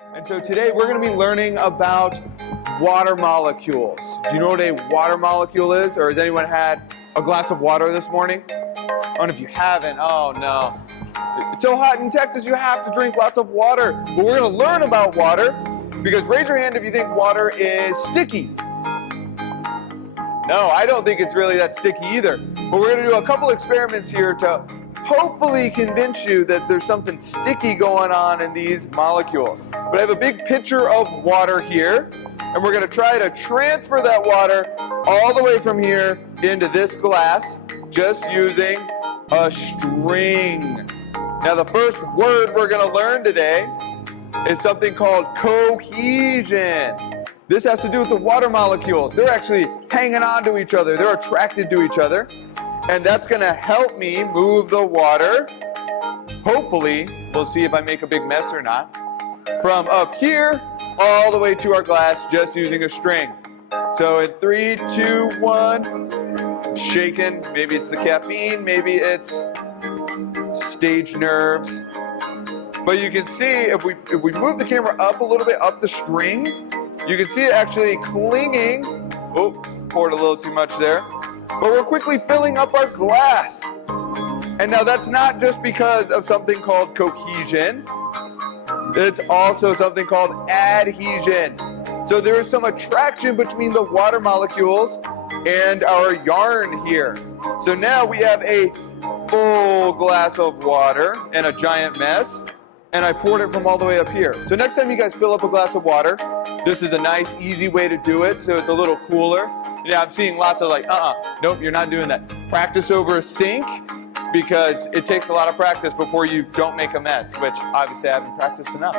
And so today we're going to be learning about water molecules. Do you know what a water molecule is? Or has anyone had a glass of water this morning? I don't know if you haven't. Oh no. It's so hot in Texas you have to drink lots of water. But we're going to learn about water because raise your hand if you think water is sticky. No, I don't think it's really that sticky either. But we're going to do a couple experiments here to hopefully convince you that there's something sticky going on in these molecules. But I have a big pitcher of water here, and we're going to try to transfer that water all the way from here into this glass just using a string. Now the first word we're going to learn today is something called cohesion. This has to do with the water molecules. They're actually hanging on to each other. They're attracted to each other. And that's going to help me move the water, hopefully, we'll see if I make a big mess or not, from up here all the way to our glass just using a string. So in 3, 2, 1, shaking. Maybe it's the caffeine, maybe it's stage nerves. But you can see if we move the camera up a little bit, up the string, you can see it actually clinging. Oh, poured a little too much there. But we're quickly filling up our glass. And now that's not just because of something called cohesion. It's also something called adhesion. So there is some attraction between the water molecules and our yarn here. So now we have a full glass of water and a giant mess. And I poured it from all the way up here. So next time you guys fill up a glass of water, this is a nice, easy way to do it, so it's a little cooler. Yeah, I'm seeing lots of like, nope, you're not doing that. Practice over a sink, because it takes a lot of practice before you don't make a mess, which obviously I haven't practiced enough.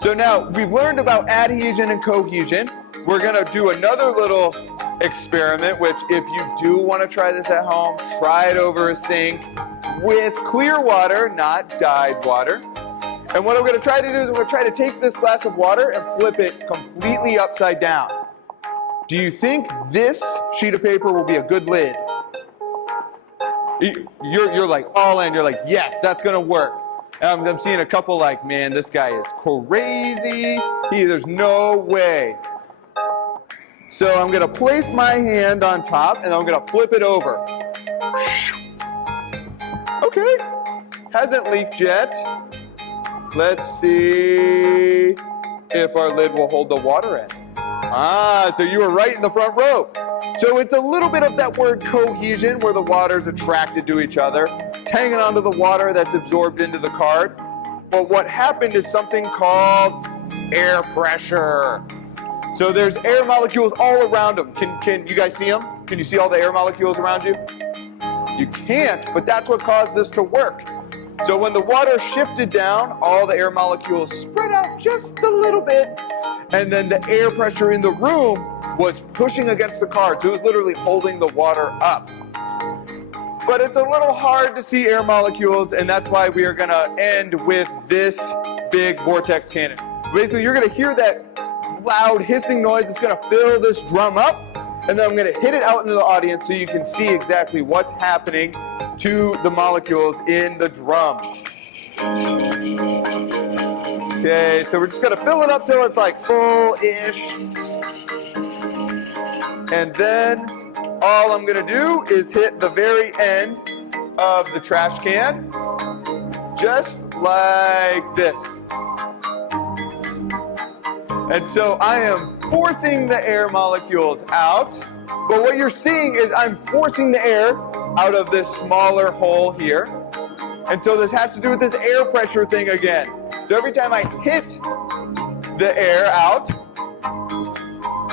So now, we've learned about adhesion and cohesion. We're gonna do another little experiment, which if you do wanna try this at home, try it over a sink with clear water, not dyed water. And what I'm going to try to do is I'm going to try to take this glass of water and flip it completely upside down. Do you think this sheet of paper will be a good lid? You're like all in. You're like, yes, that's going to work. And I'm seeing a couple like, man, this guy is crazy. There's no way. So I'm going to place my hand on top and I'm going to flip it over. Okay, hasn't leaked yet. Let's see if our lid will hold the water in. So you were right in the front row. So it's a little bit of that word cohesion where the water's attracted to each other. It's hanging onto the water that's absorbed into the card. But what happened is something called air pressure. So there's air molecules all around them. Can you guys see them? Can you see all the air molecules around you? You can't, but that's what caused this to work. So when the water shifted down, all the air molecules spread out just a little bit, and then the air pressure in the room was pushing against the card, so it was literally holding the water up. But it's a little hard to see air molecules, and that's why we are going to end with this big vortex cannon. Basically, you're going to hear that loud hissing noise that's going to fill this drum up, and then I'm going to hit it out into the audience so you can see exactly what's happening to the molecules in the drum. Okay, so we're just going to fill it up till it's like full-ish. And then all I'm going to do is hit the very end of the trash can, just like this. And so I am forcing the air molecules out, but what you're seeing is I'm forcing the air out of this smaller hole here. And so this has to do with this air pressure thing again. So every time I hit the air out,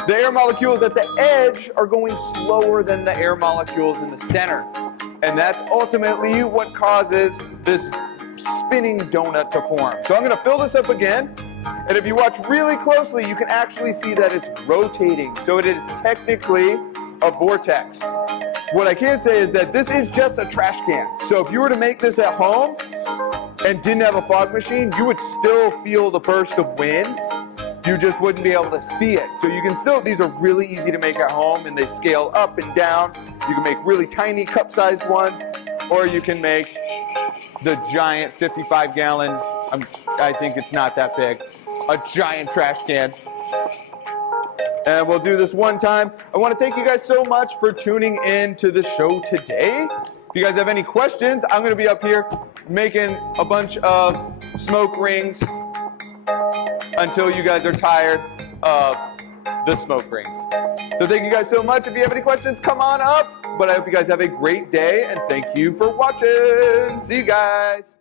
the air molecules at the edge are going slower than the air molecules in the center. And that's ultimately what causes this spinning donut to form. So I'm going to fill this up again. And if you watch really closely, you can actually see that it's rotating. So it is technically a vortex. What I can say is that this is just a trash can. So if you were to make this at home and didn't have a fog machine, you would still feel the burst of wind. You just wouldn't be able to see it. So you can still, these are really easy to make at home and they scale up and down. You can make really tiny cup-sized ones, or you can make the giant 55-gallon, I think it's not that big. a giant trash can. And we'll do this one time. I want to thank you guys so much for tuning in to the show today. If you guys have any questions, I'm going to be up here making a bunch of smoke rings until you guys are tired of the smoke rings. So thank you guys so much. If you have any questions, come on up. But I hope you guys have a great day, and thank you for watching. See you guys.